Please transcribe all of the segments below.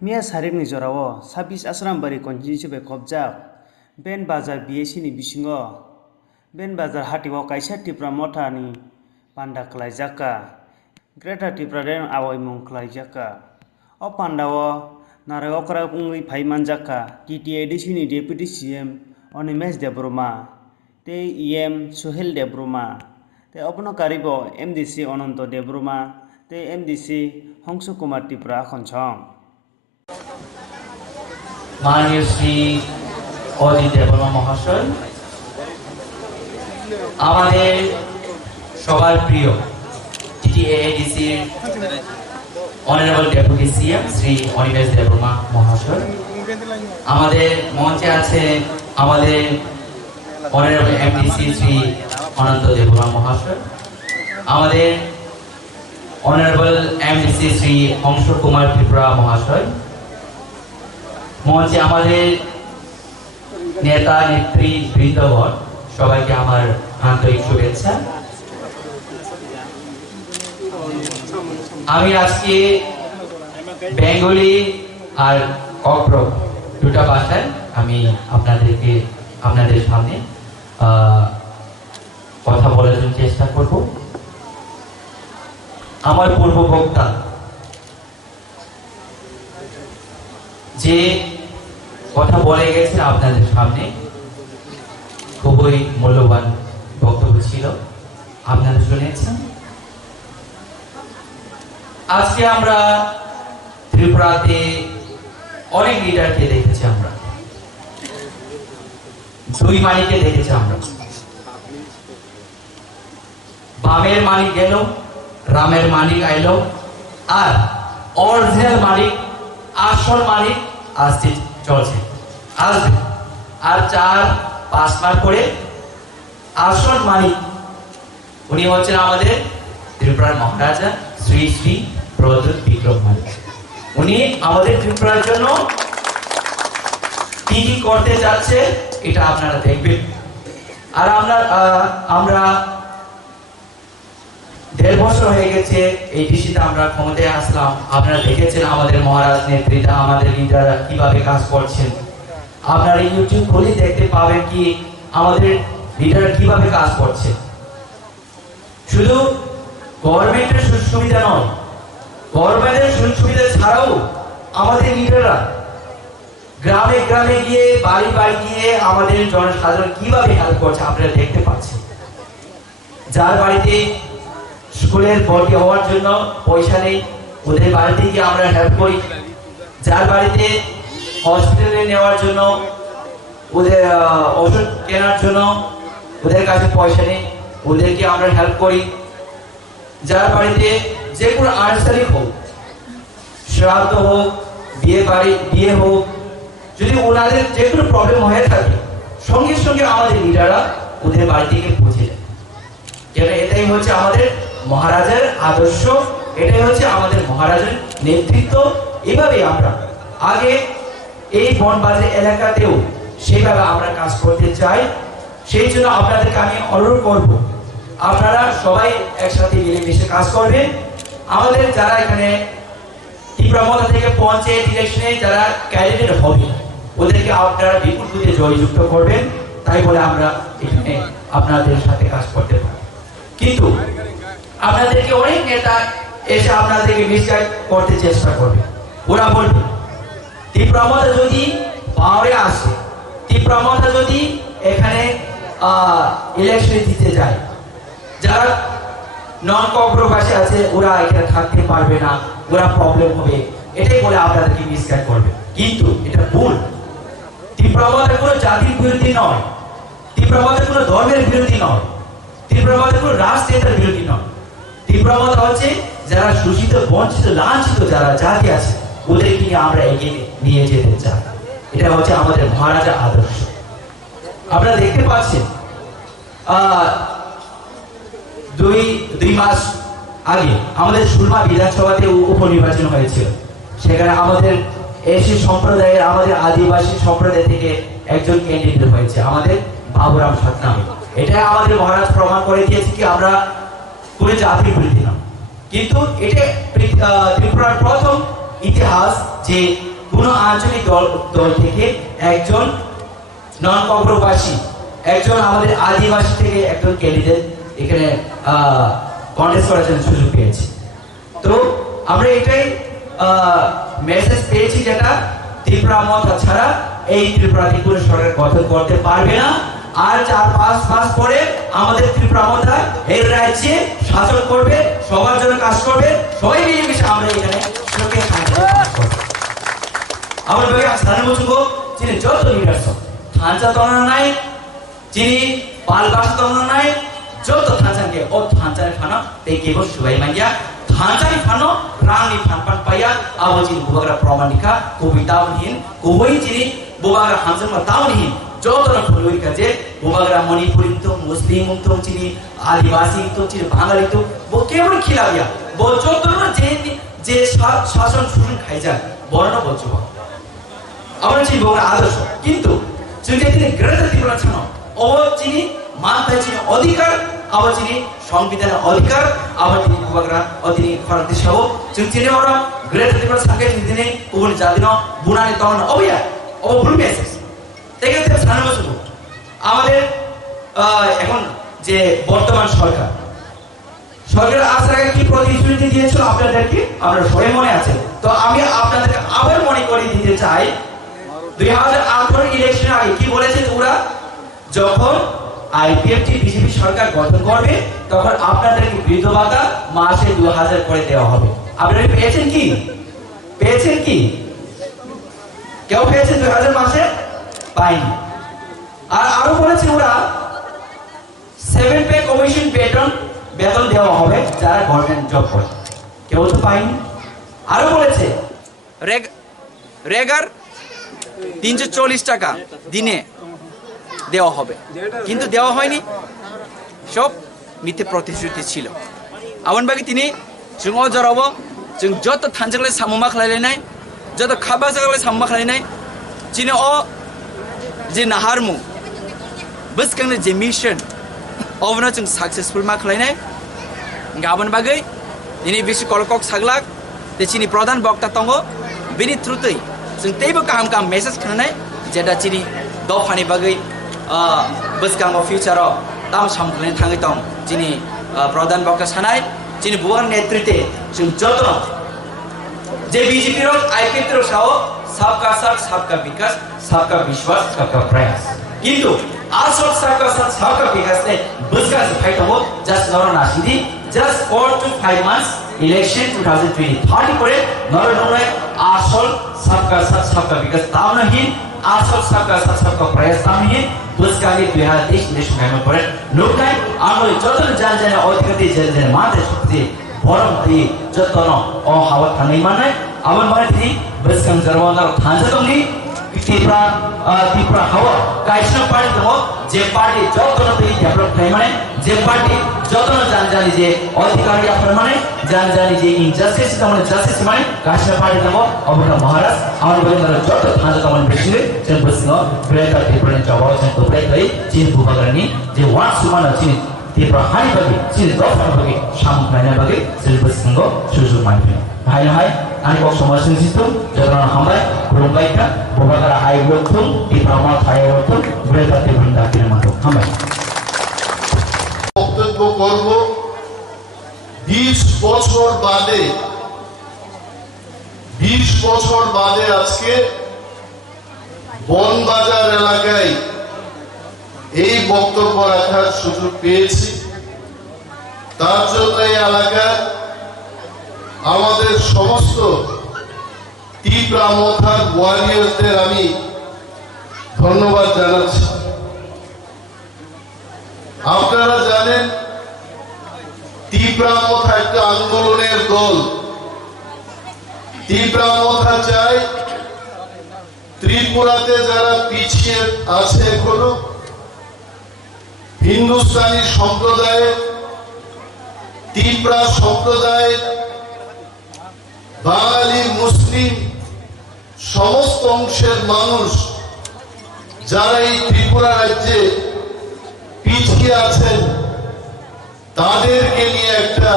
Mia Sarik ni Jorawo, Sabis Asrambari continue be Kobjak, Ben Bazar BAC ni Bisingo, Ben Bazar Hatiwa Kaisa Tipra Mota ni Panda Klaijaka, Greta Tipra Den Awai Mung Klaijaka, O Pandawo, Narakra Pungli Paimanjaka, TTADC ni Deputy CM, Onimes de Broma, Te EM Suhel de Broma, Te Opno Karibo, MDC Ononto de Broma, Te MDC Hongsu Kumar Tipra Khonchong. माननीय श्री অজিত দেববর্মা মহাশয় আমাদের সবার প্রিয় TTADC honourable deputy CM Shri Animesh Debbarma মহাশয় আমাদের মঞ্চে আছে আমাদের অনারেবল এমডিসি শ্রী অনন্ত দেববর্মা মহাশয় আমাদের অনারেবল এমডিসি শ্রী অংশ কুমার ত্রিপুরা মহাশয় মঞ্চে আমাদের নেতা নেত্রী বৃন্দগণ সবাইকে আমার আন্তরিক শুভেচ্ছা। আমি আজকে বেঙ্গলি আর কক্র দুটা ভাষায় আমি আপনাদের সামনে কথা বলার জন্য চেষ্টা করব। আমার পূর্ব বক্তা যে কথা বলে গেছেন আপনাদের সামনে খুবই মূল্যবান বক্তব্য ছিল, আপনারা শুনেছেন। আজকে আমরা ত্রিপুরাতে অনেক লিডারকে দেখেছি, আমরা দুই মালিককে দেখেছি, আমরা বামের মালিক গেল, রামের মালিক আইলো, আর অরিজিনাল মালিক আসল মালিক আসছে চলছে, আসবে আর 4-5 মাস পরে আসল মালিক উনি হচ্ছেন আমাদের ত্রিপুরার মহারাজা শ্রী শ্রী প্রদ্যুৎ বিক্রম মালিক। উনি আমাদের ত্রিপুরার জন্য কি কি করতে যাচ্ছে এটা আপনারা দেখবেন। আর আমরা 1.5 বছর হয়ে গেছে এই ডিসিতে আমরা ক্ষমতায় আসলাম। আপনারা দেখেছেন আমাদের মহারাজ নেতৃত্বে আমাদের লিডাররা কিভাবে কাজ করছেন। আপনারা ইউটিউব খুলে দেখতে পাবেন কি আমাদের লিডার কিভাবে কাজ করছে। শুধু গভর্নমেন্টের সুযোগ সুবিধা নয়, গভর্নমেন্টের সুযোগ সুবিধা ছাড়াও আমাদের লিডাররা গ্রামে গ্রামে গিয়ে বাড়ি বাড়ি গিয়ে আমাদের জনসাধারণ কিভাবে হেল্প করছে আপনারা দেখতে পাচ্ছেন। যার বাড়িতে স্কুলের ভর্তি হওয়ার জন্য পয়সা নেই, ওদের বাড়িতে গিয়ে আমরা হেল্প করি। যার বাড়িতে হসপিটালে নেওয়ার জন্য, ওদের ওষুধ কেনার জন্য ওদের কাছে পয়সা নেই, ওদেরকে আমরা হেল্প করি। যার বাড়িতে যে কোনো আনুষ্ঠানিক হোক, শ্রাদ্ধ হোক, বিয়ে হোক, যদি ওনাদের যে কোনো প্রবলেম হয়ে থাকে সঙ্গে সঙ্গে আমাদের লিডাররা ওদের বাড়ি থেকে পৌঁছে যায়। যেটা এটাই হচ্ছে আমাদের মহারাজের আদর্শ, এটাই হচ্ছে আমাদের মহারাজের নেতৃত্ব। এভাবে আমরা আগে এই বনবাজার এলাকাতেও সেভাবে আমরা কাজ করতে চাই। সেই জন্য আপনাদেরকে আমি অনুরোধ করব আপনারা সবাই একসাথে মিলেমিশে কাজ করবেন। আমাদের যারা এখানে ত্রিপুরা থেকে পঞ্চায়েত ইলেকশনে যারা ক্যান্ডিডেট হবে ওদেরকে আপনারা বিপুল বুথে জয়যুক্ত করবেন, তাই বলে আমরা এখানে আপনাদের সাথে কাজ করতে পারি। কিন্তু আপনাদেরকে অনেক নেতা এসে আপনাদেরকে মিসগাইড করতে চেষ্টা করবে। ওরা বলবে ত্রিপুরা যদি পাওয়ারে আসে, ত্রিপুরা যদি এখানে ইলেকশনে দিতে যায়, যারা নন কগ্রবাসী আছে ওরা এখানে থাকতে পারবে না, ওরা প্রবলেম হবে, এটাই বলে আপনাদেরকে মিসগাইড করবে। কিন্তু এটা ভুল। ত্রিপুরা কোনো জাতির বিরোধী নয়, ত্রিপুরা কোনো ধর্মের বিরোধী নয়, ত্রিপুরা কোনো রাজনেতার বিরোধী নয়। ত্রিপুরা হচ্ছে যারা শোষিত, বঞ্চিত, লাঞ্ছিত যারা জাতি আছে ওদেরকে নিয়ে আমরা এগিয়ে নিয়ে যেতে চাই। এটা হচ্ছে আমাদের মহারাজা আদর্শ। আপনারা দেখতে পাচ্ছেন দুই মাস আগে আমাদের সুরমা বিধানসভাতে উপনির্বাচন হয়েছিল। সেখানে আমাদের এসি সম্প্রদায়ের, আমাদের আদিবাসী সম্প্রদায় থেকে একজন ক্যান্ডিডেট হয়েছে, আমাদের বাবুরাম সাতনামে। এটা আমাদের মহারাজ প্রমাণ করে দিয়েছে কি আমরা কোনো জাতির বিরোধী না। কিন্তু এটা ত্রিপুরার প্রথম ইতিহাস যে কোনো আঞ্চলিক দল থেকে একজন নন কংগ্রেসবাসী, একজন আমাদের আদিবাসী থেকে একজন ক্যান্ডিডেট এখানে কন্টেস্ট করার জন্য সুযোগ পেয়েছি। তো আমরা এটাই মেসেজ পেয়েছি, যেটা ত্রিপুরা মত ছাড়া এই ত্রিপুরাতে কোনো সরকার গঠন করতে পারবে না। আর 4-5 মাস পরে আমাদের ত্রিপুরা মতা এই রাজ্যে শাসন করবে, সবার জন্য কাজ করবে, সবাই মিলেমিশে আমরা এখানে আমার ভাবে সাধারণ বলবো যিনি যত লিডার্স থানচা তনা নাই, যিনি পালবাস তনা নাই, যত থানচানকে ও থানচানি ফানো তে কেবল সুবাই মাইয়া থানচানি ফানো রাংনি ফানপান পাইয়া আবো যিনি বুবাগ্রা প্রমাণিকা কবিতাহীন কবই যিনি বুবাগ্রা হামজমা তাওনহীন যতটা ফুলুই কাজে বুবাগ্রা মণিপুরি তো মুসলিম তো যিনি আদিবাসী তো যিনি বাঙালি তো বো কেবল খিলাবিয়া বো যতটা যে শাসন শোষণ খাই যায় বর্ণ বলছো আমরা চিনি বুবাগ্রা আদর্শ, কিন্তু যদি তিনি গ্রেটার ত্রিপুরা ছিল ও যিনি মানতে যিনি অধিকার আবার যিনি সংবিধানের অধিকার আবার তিনি বুবাগ্রা ও তিনি ভারত সহ যিনি ওরা গ্রেটার ত্রিপুরা সাথে তিনি কোন জাতি ন বুনানি তখন অবিয়া ও ভুল মেসেজ দেখে থেকে সামনে বসবো আমাদের এখন যে বর্তমান সরকার আসার আগে কি প্রতিশ্রুতি দিয়েছিল আপনাদেরকে আপনারা সবাই মনে আছে। তো আমি আপনাদেরকে আবার মনে করিয়ে দিতে চাই 2018 ইলেকশনের আগে কি বলেছেন ওরা, যখন আইপিএফটি বিজেপি সরকার গঠন করবে তখন আপনাদেরকে বৃদ্ধ ভাতা মাসে 2000 করে দেওয়া হবে। আপনারা পেয়েছেন কি? কেউ পেয়েছেন 2000 মাসে? পাইনি। আর আরো বলেছে ওরা 7 পে কমিশন বেতন দেওয়া হবে যারা গভর্নমেন্ট জব করে, কেউ তো পাইনি। আরো বলেছে রেগার 340 টাকা দিনে দেওয়া হবে, কিন্তু দেওয়া হয়নি, সব মিথ্যে প্রতিশ্রুতি ছিল। আবার তিনি जों जरावो जों जत थानजगले सामुमा खालायनाय जत खाबा जगले सामुमा खालायनाय जिने अ जे नाहारमु बसकांने जे मिशन अवना जों सक्सेसफुल मा खालायनाय गाबोन बागै दिनै बिसि कलकक सागलाक ते चिनि प्रधान बक्ता तंगो बिनि थ्रुतै जों तैबो काम मेसेज खालायनाय जेदा चिनि दफानि बागै बसकांगो फ्यूचराव दाम सामखालायनो थाङै दं जिनि प्रधान बक्ता सानाय जिनि बुवार नेतृत्वे जों जत जे बीजेपी रो आईपीएफ रो साओ सबका साथ सबका विकास सबका विश्वास सबका प्रयास किंतु आसल सबका साथ सबका विकास ने बसका फाइटो जस्ट नरो नासिदि just 4 to 5 months election 2020 করে নরনরে আসল सबका साथ सबका विकास तामनहीन আসল सबका साथ सबका प्रयास तामनहीन বসকালি 2023 ইলেকশন টাইমে পরে লোকাই আমল যত জান অধিকারী জান মাতে শক্তি বরং দি যতন ও হাওয়া থানাই মানে আমার মানে দি বসকাং জরওয়ানার থানজতংনি ত্রিপুরা হাওয়া কাইসনা পার্টি তো যে পার্টি যতন দি ডেভেলপ হয় মানে যে পার্টি যতন জানি যে অধিকারী আপনার মানে জানি যে ইনজাস্টিস মানে জাস্টিস মানে কাইসনা পার্টি তো অবনা মহারাজ আমার বলে যত থানজতং মানে বেশি যে বসঙ্গ ব্রেটা ত্রিপুরা জবাব যেন তো প্রায় চিন বুবাগানি যে ওয়ান সুমান চিন ত্রিপুরা হানি বাকি চিন দফার বাকি সামখানা বাকি যে বসঙ্গ সুজু মাইফে ভাই ভাই আমি কত সময় শুনছিতো যখন হামলাই রুমবাইকা বুবাগারা আইগোথুম ত্রিপুরা মা থাইগোথুম ব্রেটা ত্রিপুরা কিনা মাতো হামলাই বক্তব্য করব 20 বছর বাদে আজকে বনবাজার এলাকায় এই বক্তব্য রাখার সুযোগ পেয়েছি। তার জন্য এই এলাকার আমাদের সমস্ত ত্রিপুরা মথার ওয়ারিয়রদের আমি ধন্যবাদ জানাচ্ছি। আপনারা জানেন ত্রিপুরা মথা একটা আন্দোলনের দল। ত্রিপুরা মথা চায় ত্রিপুরাতে যারা পিছিয়ে আছে এখনো হিন্দুস্তানি সম্প্রদায়ের ত্রিপুরা সম্প্রদায়ের বাঙালি মুসলিম সমস্ত অংশের মানুষ যারা এই ত্রিপুরা রাজ্যে পিছিয়ে আছেন তাদেরকে নিয়ে একটা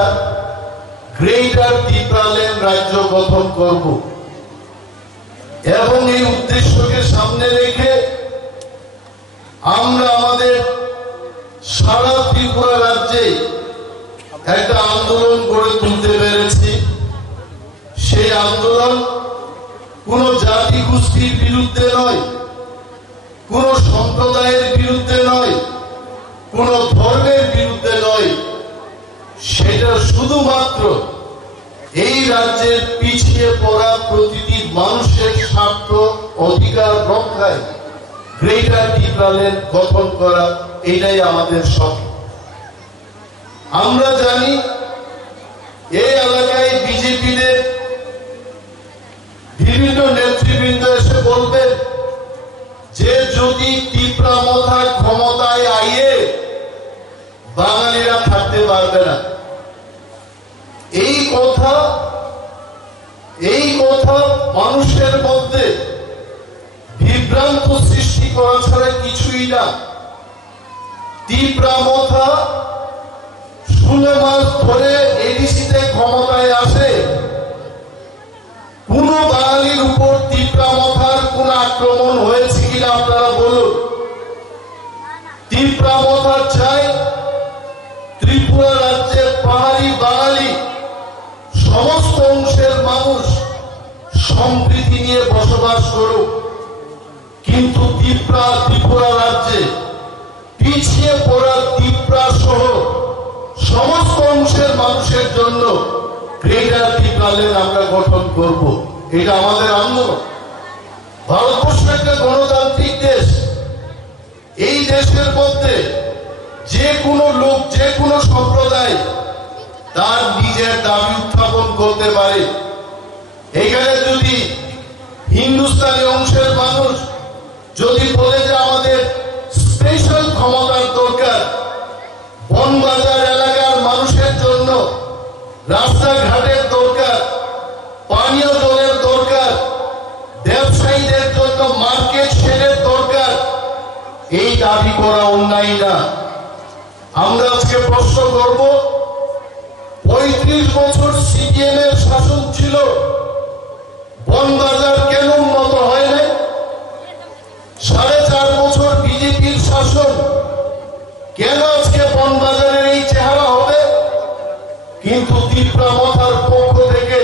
গ্রেটার ত্রিপুরাল্যান্ড রাজ্য গঠন করব। এবং এই উদ্দেশ্যকে সামনে রেখে আমরা আমাদের সারা ত্রিপুরা রাজ্যে একটা আন্দোলন গড়ে তুলতে পেরেছি। সেই আন্দোলন কোন জাতি গোষ্ঠীর বিরুদ্ধে নয়, কোন সম্প্রদায়ের বিরুদ্ধে নয়, কোন ধর্মের বিরুদ্ধে নয়, সেটা শুধুমাত্র এই রাজ্যের পিছিয়ে পড়া প্রতিটি মানুষের স্বার্থ অধিকার রক্ষায় গ্রেটার ত্রিপুরাল্যান্ড গঠন করা, এটাই আমাদের স্বপ্ন। আমরা জানি এই এলাকায় বিজেপিদের বিভিন্ন নেতৃবৃন্দ এসে বলবেন যে যদি ত্রিপুরা মথা ক্ষমতায় আইয়ে বাঙালিরা থাকতে পারবে না। এই কথা মানুষের মধ্যে বিভ্রান্ত সৃষ্টি করা ছাড়া কিছুই না। ত্রিপুরা মথা 16 মাস ধরে এডিসিতে ক্ষমতায় আসে, কোন বাঙালির উপর ত্রিপুরা মথার কোন আক্রমণ হয়েছে কিনা আপনারা বলুন। ত্রিপুরা মথা চাই ত্রিপুরা রাজ্যের পাহাড়ি বাঙালি সমস্ত অংশের মানুষ সম্প্রীতি নিয়ে বসবাস করুক, কিন্তু ত্রিপুরা রাজ্যে পিছিয়ে পড়া ত্রিপুরা সহ সমস্ত অংশের মানুষের জন্য গ্রেটার ত্রিপুরাল্যান্ড আমরা গঠন করব। এটা আমাদের আন্দোলন। ভারতবর্ষ একটা গণতান্ত্রিক দেশ। এই দেশের মধ্যে যে কোনো লোক, যে কোনো সম্প্রদায় তার নিজের দাবি উত্থাপন করতে পারে। এখানে যদি হিন্দুস্তানি অংশের মানুষ যদি বলে যে আমাদের স্পেশাল ক্ষমতার দরকার, বনবাজার এলাকার মানুষের জন্য রাস্তাঘাটের দরকার, পানীয় জলের দরকার, ব্যবসায়ীদের জন্য মার্কেট শেডের দরকার, এই দাবি করা অন্যায় না। আমরা আজকে প্রশ্ন করব, 35 বছর সিপিএম এর শাসন ছিল, বনবাজার কেন উন্নত হয় নাই? 4.5 বছর বিজেপির শাসন, কেন আজকে বনবাজারের এই চেহারা হবে? কিন্তু ত্রিপুরা মথার পক্ষ থেকে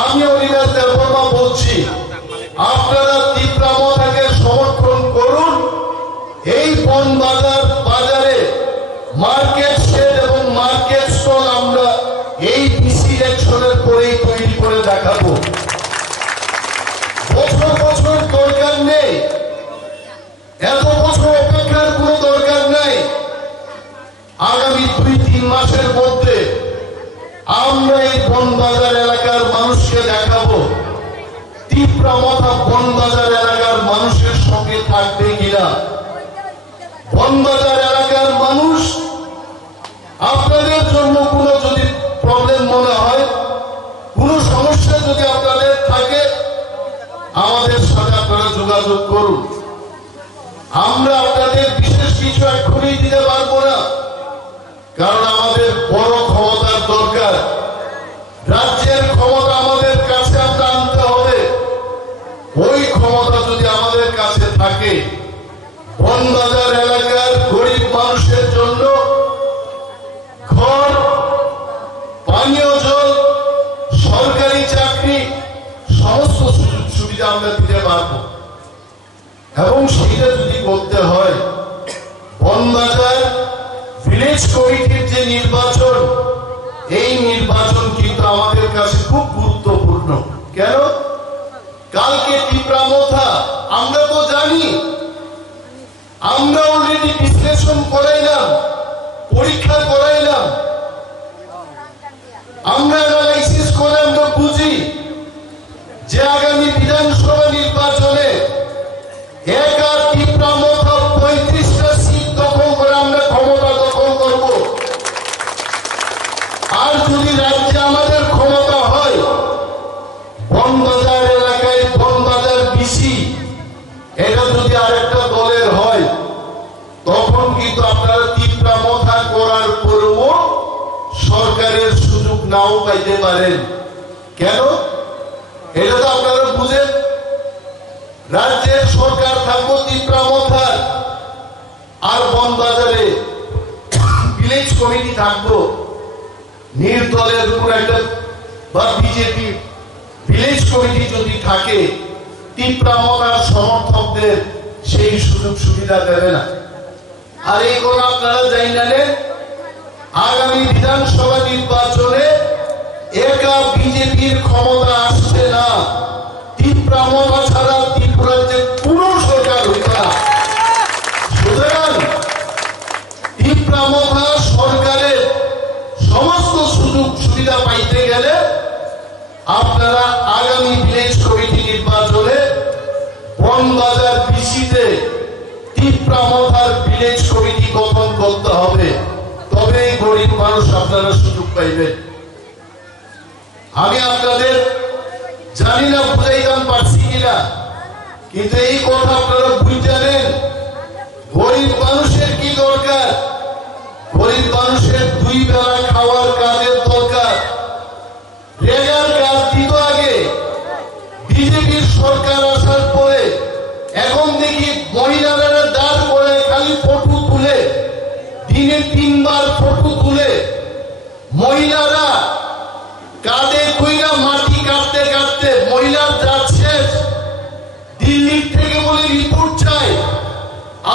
আমি অনিমেষ দেববর্মা বলছি, আপনারা ত্রিপুরা মথাকে সমর্থন করুন। এই বনবাজার বাজারে মার্কেট শেড এবং মার্কেট স্টল আমরা এই ডিসি ইলেকশনের পরেই তৈরি করে দেখাবো। বছর বছর দরকার নেই, এত বছর অপেক্ষার কোনো দরকার নাই। আগামী 2-3 মাসের মধ্যে আমরা এই বনবাজার এলাকার মানুষকে দেখাবো ত্রিপুরা মথা বনবাজার এলাকার মানুষের সঙ্গে থাকবে কিনা। বনবাজার এলাকার মানুষ, আপনাদের জন্য কোনো যদি প্রবলেম মনে হয়, কোনো সমস্যা যদি আপনাদের থাকে, আমাদের সাথে আপনারা যোগাযোগ করুন। আমরা আপনাদের বিশেষ কিছু এক্ষুনি দিতে পারবো না, কারণ আমাদের বড় ক্ষমতার দরকার। রাজ্যের ক্ষমতা আমাদের কাছে আমরা আনতে হবে। ওই ক্ষমতা যদি আমাদের কাছে থাকে, বনবাজার এলাকার গরিব মানুষের জন্য ঘর, পানীয় জল, সরকারি চাকরি, সমস্ত সুযোগ সুবিধা আমরা দিতে পারবো। এবং সেটা যদি করতে হয়, বনবাজার ভিলেজ কমিটির যে নির্বাচন, এই নির্বাচন কিন্তু আমাদের কাছে খুব গুরুত্বপূর্ণ। কেন? কালকে ত্রিপুরা মথা আমরা তো জানি, আমরা অলরেডি বিশ্লেষণ করাইলাম, পরীক্ষা করাইলাম, আমরা অ্যানালাইসিস করে আমরা বুঝি যে আগামী বিধানসভা নির্বাচনে একা ত্রিপুরা মথা 35টা সিট দখল করে আমরা ক্ষমতা দখল করব। আর যদি রাজ্যে আমাদের ক্ষমতা হয়, বনবাজার এলাকায় বনবাজার বিসি এটা যদি আরেকটা দলের হয়, তখন কিন্তু আপনারা ত্রিপুরা মথা করার পরেও সরকারের সুযোগ নাও পাইতে পারেন। কেন? এটা তো আপনারা বুঝেন। থাকবো তীব্রামথার আর বনবাজারে ভিলেজ কমিটি থাকবো। নির্দলের উপর একটা বা বিজেপি ভিলেজ কমিটি যদি থাকে, তীব্রামথার সমর্থকদের সেই সুযোগ সুবিধা দেবে না। আর এই কোন আপনারা জানেন, আগামী বিধানসভা নির্বাচনে একা বিজেপির ক্ষমতা আসছে না। তীব্রামথা ছাড়া ত্রিপুরার যে কোনো সরকার হইতে না। সুতরাং তীব্রামথা সরকারের সমস্ত সুযোগ সুবিধা পাইতে গেলে আপনারা আগামী ভিলেজ কমিটি নির্বাচনে বনবাজার বিসিতে তীব্রামথার ভিলেজ কমিটি গঠন করতে হবে, তবেই গরিব মানুষ আপনারা সুযোগ পাইবেন। আমি আপনাদের জানি না বুঝাইতাম পারছি কিনা, কিন্তু এই কথা আপনারা বুঝালেন। গরিব মানুষের কি দরকার? গরিব মানুষের 2 বেলা খাওয়ার কাজের দরকার। রেগার কাজ দিত আগে, বিজেপির সরকার আসার পরে এখন দেখি মহিলারা দাঁড় করে খালি ফটো তুলে, দিনে 3 বার ফটো তুলে মহিলারা কাঁধে কইরা মাটি কাটতে কাটতে মহিলার দাঁত শেষ। দিল্লির থেকে বলে রিপোর্ট চাই।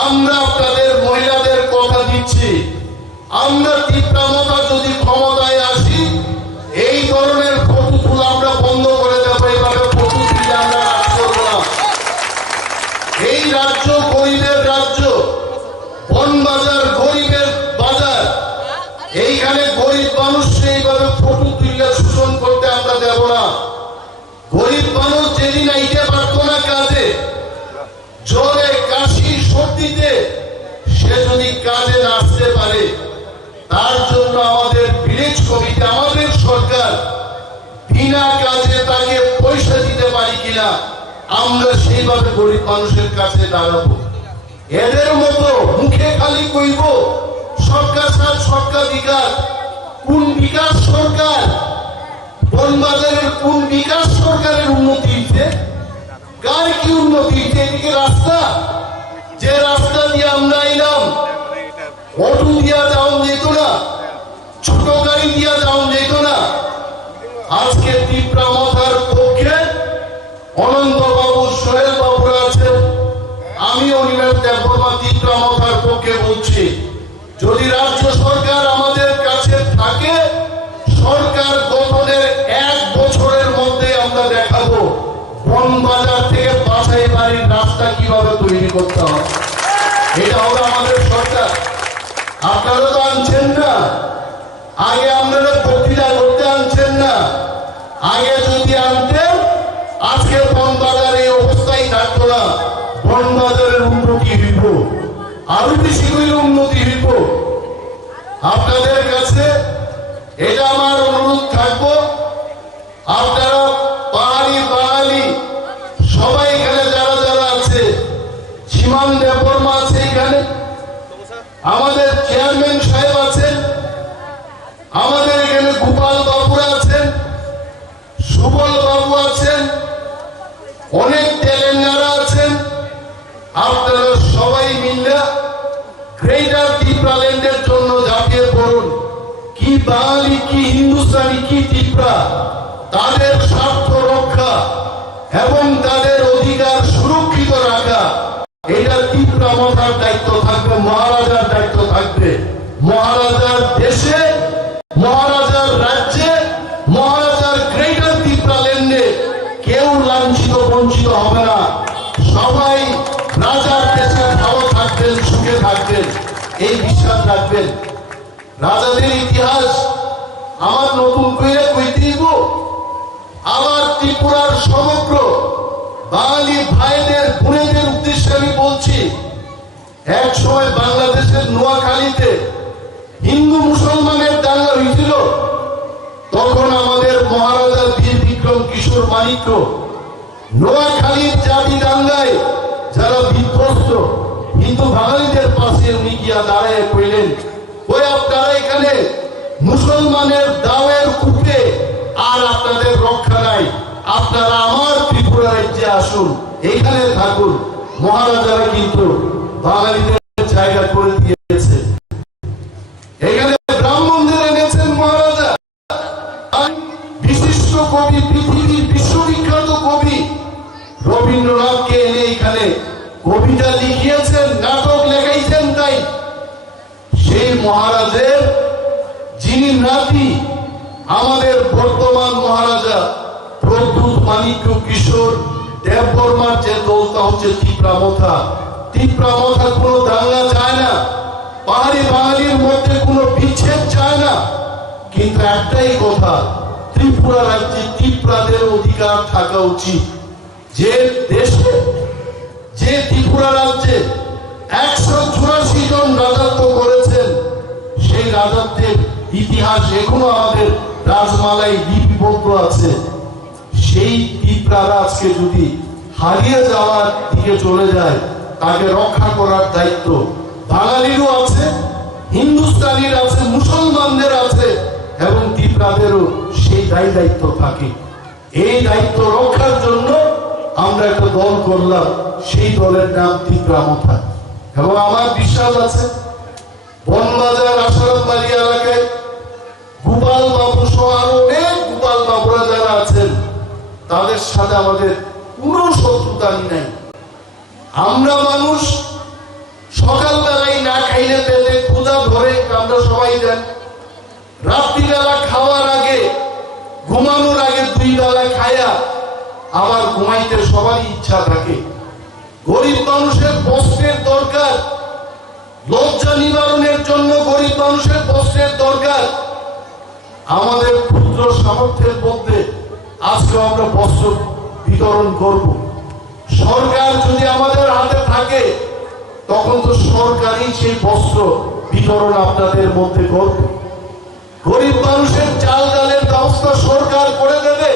আমরা আপনাদের মহিলাদের কথা দিচ্ছি, আমরা তীব্রামথা যদি ক্ষমতায় আসি, এই ধরনের ফটো তোলা আমরা বন্ধ করে দেবো। এইভাবে ফটো তুলে আমরা কাজ করবো না। এই রাজ্য গরিবের রাজ্য, বনবাজার গরিবের বাজার। এইখানে গরিব মানুষ এইভাবে ফটো তুলে শোষণ করতে আমরা দেব না। গরিব মানুষ যেদিন আইতে পারতো না কাজে, জ্বরে কাশি সর্দিতে, সে যদি কাজে না আসতে পারে, তার জন্য আমাদের ভিলেজ কমিটি, আমাদের সরকার বিনা কাজে তাকে পয়সা দিতে পারি কিনা, আমরা সেইভাবে গরিব মানুষের কাছে দাঁড়াবো। এদের মতো মুখে খালি কইব সরকার সাথ সরকার বিকাশ। কোন বিকাশ সরকার? বনবাজারের কোন বিকাশ সরকারের উন্নতি হইছে? কার কি উন্নতি হইছে? এদিকে রাস্তা, যে রাস্তা দিয়ে আমরা এলাম, অটো দিয়া যাওয়া যেত না, ছোট গাড়ি দিয়া যাওয়া যেত না। আজকে তীব্রামথার পক্ষে অনন্ত বাবু, সোহেল বাবুরা আছেন, আমি অনিমেষ দেববর্মা তীব্রামথার পক্ষে বলছি। যদি রাজ্য সরকার আমাদের কাছে থাকে, সরকার গঠনের 1 বছরের মধ্যে আমরা দেখাবো বনবাজার থেকে বাছাই বাড়ির রাস্তা কিভাবে তৈরি করতে হবে। এটা হলো আমাদের সরকার। আপনারা তো আনছেন না, আগে আপনারা বক্তৃতা করতে আনছেন না। আগে যদি আনতেন, আজকে বনবাজার এই অবস্থায় থাকতো না। বনবাজারের উন্নতি হইব, আরো বেশি করে উন্নতি হইব। আপনাদের কাছে এটা আমার অনুরোধ থাকবো, আপনারা পাহাড়ি বাঙালি সবাই এখানে যারা যারা আছে, সীমান দেববর্মা আছে এখানে, আমাদের চেয়ারম্যান সাহেব আছেন, আমাদের এখানে গোপাল বাবুরা আছেন, সুবল বাবু আছেন, অনেক তেলেঙ্গানা আছেন। আপনারা সবাই মিলে গ্রেটার ত্রিপুরাল্যান্ডের জন্য ঝাঁপিয়ে পড়ুন। কি বাঙালি, কি হিন্দুস্তানি, কি ত্রিপুরা, তাদের স্বার্থ রক্ষা এবং তাদের অধিকার সুরক্ষিত রাখা, এটা তীব্রামথার দায়িত্ব থাকবে, মহারাজার দায়িত্ব থাকবে। মহারাজার দেশে, মহারাজার রাজ্যে, মহারাজার গ্রেটার ত্রিপুরাল্যান্ডে কেউ লাঞ্ছিত বঞ্চিত হবে না। সবাই রাজার দেশে ভালো থাকবেন, সুখে থাকবেন, এই বিশ্বাস রাখবেন। রাজাদের ইতিহাস আমার নতুন করে কইতেইব। আবার ত্রিপুরার সমগ্র বাঙালি ভাইদের বোনেদের উদ্দেশ্যে আমি বলছি, এক সময় বাংলাদেশের নোয়াখালীতে হিন্দু মুসলমানের দাঙ্গা হয়েছিল। তখন আমাদের মহারাজা বীর বিক্রম কিশোর মানিক্য নোয়াখালীর জাতি দাঙ্গায় যারা বিধ্বস্ত হিন্দু বাঙালিদের পাশে উনি গিয়া দাঁড়ায় কইলেন, ওই আপনারা এখানে মুসলমানের দাওয়ের কূপে আর আপনাদের রক্ষা নাই, আপনারা আমার ত্রিপুরা রাজ্যে আসুন, এইখানে থাকুন। মহারাজারা কিন্তু বাঙালিদের জায়গা করে দিয়েছে। এখানে ব্রাহ্মণদের এনেছেন মহারাজা। বিশিষ্ট কবি, পৃথিবীর বিশ্ববিখ্যাত কবি রবীন্দ্রনাথকে এনে এখানে কবিতা লিখিয়েছেন, নাটক লেখাইছেন। তাই সেই মহারাজের যিনি নাতি আমাদের বর্তমান মহারাজা প্রদ্যুৎ মাণিক্য কিশোর দেববর্মার যে দলটা হচ্ছে তীব্রামথা। তীব্রামথা কোনো দাঙ্গা চায় না, পাহাড়ি বাঙালির মধ্যে কোনো বিচ্ছেদ চায় না, কিন্তু একটাই কথা, ত্রিপুরা রাজ্যে ত্রিপুরাদের অধিকার থাকা উচিত। যে দেশে, যে ত্রিপুরা রাজ্যে 184 জন রাজত্ব করেছেন, সেই রাজত্বের ইতিহাস এখনো আমাদের রাজমালায় লিপিবদ্ধ আছে। সেই ত্রিপুরারা আজকে যদি হারিয়ে যাওয়ার দিকে চলে যায়, তাকে রক্ষা করার দায়িত্ব বাঙালিরও আছে, হিন্দুস্তানির আছে, মুসলমানদের আছে, এবং ত্রিপুরাদেরও সেই দায়িত্ব থাকে। এই দায়িত্ব রক্ষার জন্য আমরা একটা দল করলাম, সেই দলের নাম তীব্রামথা। এবং আমার বিশ্বাস আছে বনবাজার আশারামবাড়ি এলাকায় গোপাল বাবু সহ আরো অনেক গোপাল বাবুরা যারা আছেন, তাদের সাথে আমাদের কোনো শত্রুতানি নাই। আমরা মানুষ সকালবেলায় না খাইলে পেলে ক্ষুধা ধরে, আমরা সবাই জানি। রাত্রিবেলা খাওয়ার আগে, ঘুমানোর আগে 2 বেলা খায়া আবার ঘুমাইতে সবারই ইচ্ছা থাকে। গরিব মানুষের বস্ত্রের দরকার, লজ্জা নিবারণের জন্য গরিব মানুষের বস্ত্রের দরকার। আমাদের ক্ষুদ্র সামর্থ্যের মধ্যে আজকে আমরা বস্ত্র বিতরণ করব। সরকার যদি আমাদের হাতে থাকে, তখন তো সরকারই সেই বস্ত্র বিতরণ আপনাদের মধ্যে করবে। গরিব মানুষের চাল ডালের ব্যবস্থা সরকার করে দেবে।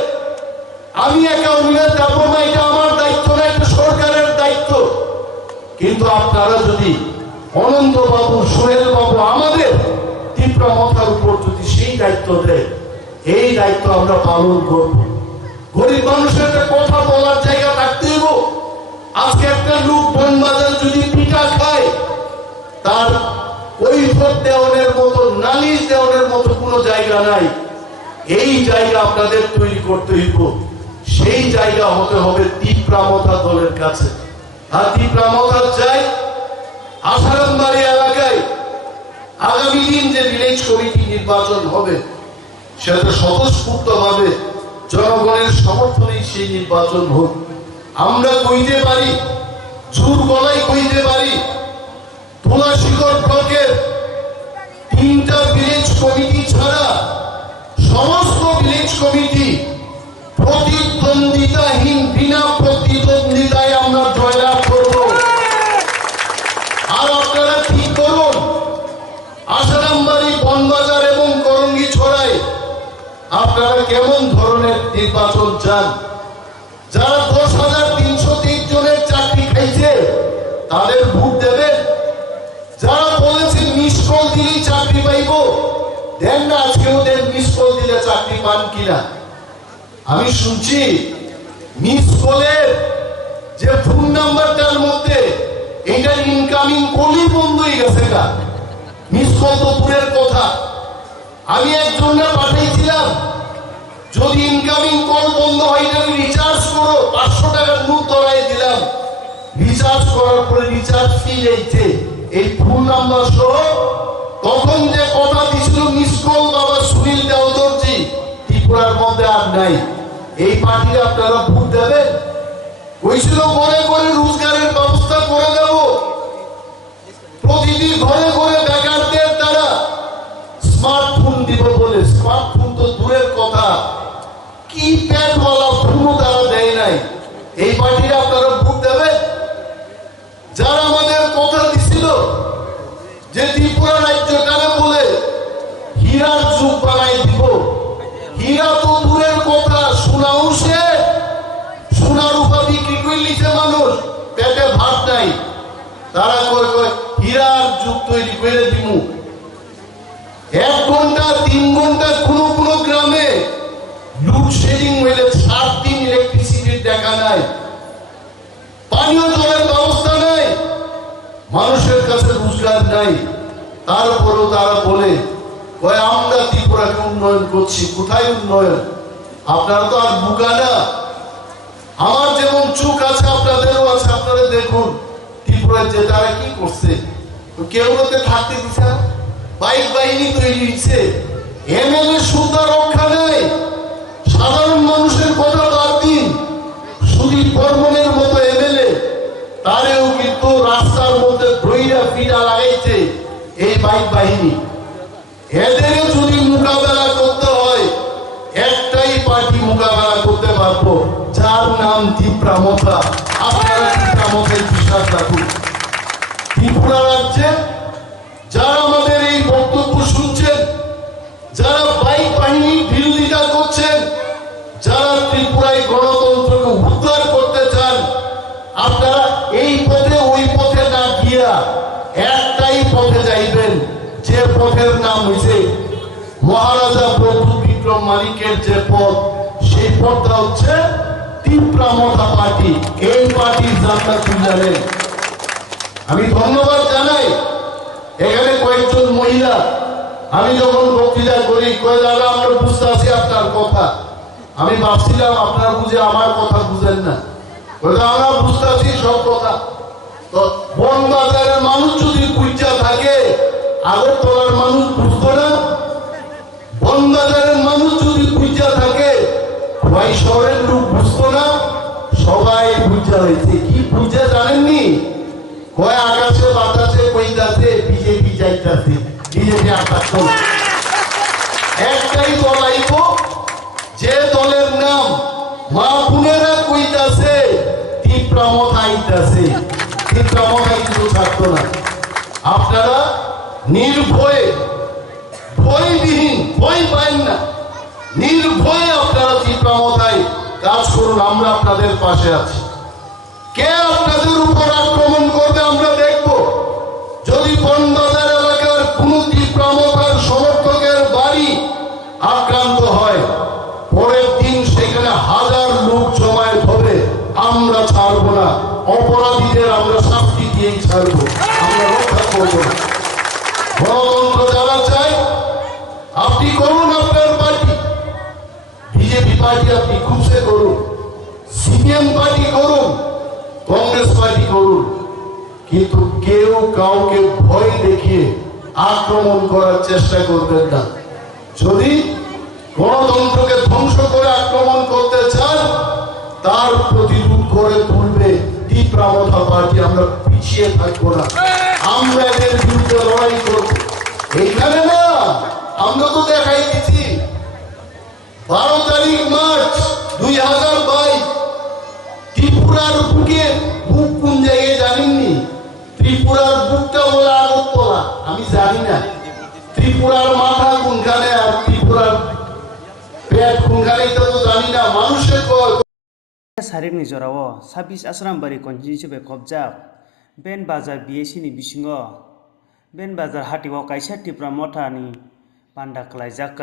আমি একা উড়ে যাবো না, এটা আমার দায়িত্ব না, এটা সরকারের দায়িত্ব। কিন্তু আপনারা যদি অনন্ত বাবু, সোহেল বাবু আমাদের তীব্রামথার উপর যদি সেই দায়িত্ব দেয়, এই দায়িত্ব আমরা পালন করব। গরিব মানুষের একটা কথা বলার জায়গা থাকতে হইব। আজকে একটা লোক বনবাজার যদি পিঠা খায়, তার কৈফত দেওয়ানের মতো, নালিশ দেওয়ানের মতো কোনো জায়গা নাই। এই জায়গা আপনাদের তৈরি করতে হইব। সেই জায়গা হতে হবে তীব্রামথা দলের কাছে। আর তীব্রামথা চাই আশারামবাড়ি এলাকায় আগামী দিন যে ভিলেজ কমিটি নির্বাচন হবে, সেটা স্বতঃস্ফূর্ত ভাবে জনগণের সমর্থনেই সেই নির্বাচন হোক। আমরা কইতে পারি, জোর গলায় কইতে পারি, তুলাশিকর ব্লকের 3টা ভিলেজ কমিটি ছাড়া সমস্ত ভিলেজ কমিটি প্রতিদ্বন্দ্বিতাহীন, বিনা প্রতিদ্বন্দ্বিতায় আমরা জয়লাভ করব। আর আপনারা ঠিক করুন, আশারামবাড়ি, বনবাজার এবং করঙ্গি ছড়ায় আপনারা কেমন ধরনের নির্বাচন চান। যারা 10,323 জনের চাকরি খাইছে, তাদের ভোট দেবেন। যারা বলেছে মিস কল দিলেই চাকরি পাইব, দেন না, আজকেও দেন, মিস কল দিলে চাকরি পান কিনা। আমি শুনছি মিস কলের যে ফোন নাম্বারটার মধ্যে এটার ইনকামিং কলই বন্ধ হয়ে গেছে। মিস কল তো দূরের কথা, আমি একজনে পাঠাইছিলাম, যদি ইনকামিং কল বন্ধ হয় এটা রিচার্জ করো, 500 টাকার নোট ধরাই দিলাম। রিচার্জ করার পরে রিচার্জ ফি এইতে এই ফোন নাম্বার সহ তখন যে কথা দিছিল মিস কল বাবা সুনীল দেওদরজি, ত্রিপুরার মধ্যে আর নাই। এই পার্টিতে আপনারা ভোট দেবেন। কইছিল ঘরে ঘরে রোজগারের ব্যবস্থা করে দেব, প্রতিটি ঘরে ঘরে বেকারদের দ্বারা স্মার্টফোন দিব বলে। স্মার্টফোন তো দূরের কথা, কিপ্যাডওয়ালা ফোনও তারা দেয় নাই। এই পার্টিতে আপনারা ভোট দেবেন। যারা আমাদের কথা দিছিল যে ত্রিপুরা রাজ্যটাকে বলে হীরার যুগ বানাই দিব, হীরা তো দূরের কথা, সোনাও সে, সোনা রূপা বিক্রি করে লিখে মানুষ, পেটে ভাত নাই। তারা কয় কয় হীরার যুগ তৈরি করে দিব। 1 ঘন্টা 3 ঘন্টা কোনো কোনো গ্রামে লোডশেডিং হইলে 7 দিন ইলেকট্রিসিটির টাকা নাই। পানীয় জলের ব্যবস্থা মানুষের কাছে রোজগার নাই, তারপরেও তারা বলে কয় আমরা ত্রিপুরাকে উন্নয়ন করছি। কোথায় উন্নয়ন? আপনারা তো আর বুকা না। আমার যেমন চোখ আছে আপনাদেরও আছে। আপনারা দেখুন ত্রিপুরার যে তারা কি করছে, কেউ বলতে থাকতে দিচ্ছে না। বাইক বাহিনী তৈরি হচ্ছে, এমএলএ সুদ্ধা রক্ষা নেই। সাধারণ মানুষের কথা বাদ দিন, সুদীপ বর্মনের মতো এমএলএ তারেও কিন্তু রাস্তার মধ্যে ধইরা পিটা লাগাইছে এই বাইক বাহিনী। এদের যদি মোকাবেলা করতে হয়, একটাই পার্টি মোকাবেলা করতে পারবো, যার নাম ত্রিপুরা মথা। আপনারা ত্রিপুরা মথায় বিশ্বাস রাখুন। ত্রিপুরা রাজ্যে যারা আমাদের এই বক্তব্য শুনছেন, যারা বাইক বাহিনী বিরোধিতা করছেন, যারা ত্রিপুরায় গণতন্ত্রকে উদ্ধার করতে চান, আপনারা এই পথে ওই পথে না গিয়া একটাই পথে যাইবেন, যে পথের নাম হয়েছে মহারাজা প্রভু বিক্রম মালিকের যে পথ, সেই পথটা হচ্ছে ত্রিপুরা মথা পার্টি। এই পার্টির জানটা তুলে আমি ধন্যবাদ জানাই। এখানে কয়েকজন মহিলা, আমি যখন বক্তৃতা করি কয়ে দাদা আমরা বুঝতে আছি আপনার কথা। আমি ভাবছিলাম আপনারা বুঝে আমার কথা বুঝেন না। আমরা বুঝতে আছি সব কথা। তো বনবাজারের মানুষ যদি বুঝা থাকে, আগরতলার মানুষ বুঝতো না? বনবাজারের মানুষ যদি বুঝা থাকে, ভাই শহরের লোক বুঝতো না? সবাই বুঝা হয়েছে। কি বুঝে জানেননি? কয় আকাশে বাতাসে কইতাছে বিজেপি যাইতাছে, বিজেপি আকাশ। একটাই দল আইব, যে দলের নাম মা বোনেরা কইতাছে ত্রিপুরা মথা আইতাছে। ত্রিপুরা মথা কিন্তু থাকতো না। আপনারা নির্ভয়ে, ভয়বিহীন, ভয় পাইন না, নির্ভয়ে আপনারা ত্রিপুরা মথায় কাজ করুন। আমরা আপনাদের পাশে আছি। কে আপনাদের উপর আক্রমণ করবে আমরা দেখব। যদি বনবাজার এলাকার কোন ত্রিপুরা মথার সমর্থকের বাড়ি আক্রান্ত হয়, পরের দিন সেখানে হাজার লোক জমায়েত হবে, আমরা ছাড়বো না। অপরাধীদের আমরা শাস্তি দিয়েই ছাড়বো, আমরা রক্ষা করবো না। গণতন্ত্র যারা চাই, আপনি করুন আপনার পার্টি। বিজেপি পার্টি আপনি খুশে করুন, সিপিএম পার্টি করুন, কংগ্রেস পার্টি করুন, কিন্তু কেউ কাউকে ভয় দেখিয়ে আক্রমণ করার চেষ্টা করবেন না। যদি গণতন্ত্রকে ধ্বংস করে আক্রমণ করতে চান, তার প্রতিরোধ করে তুলবে ত্রিপুরা মথা পার্টি। আমরা পিছিয়ে থাকবো না, আমরা এদের বিরুদ্ধে লড়াই করব। এইখানে না, আমরা তো দেখাই দিচ্ছি 12 তারিখ মার্চ 2022 ত্রিপুরার বুকে, বুক কোন জায়গায় জানেননি? ত্রিপুরার বুকটা বলে আগরতলা, আমি জানি না। ত্রিপুরার মাথা কোনখানে আর ত্রিপুরার পেট কোনখানে এটা তো জানি না। মানুষের Sarik ni jorao 26 Asrambari constituency kobjak Ben Bazar BAC ni bisingo Ben Bazar hati o kaisa Tripura motha ni panda khlaijaka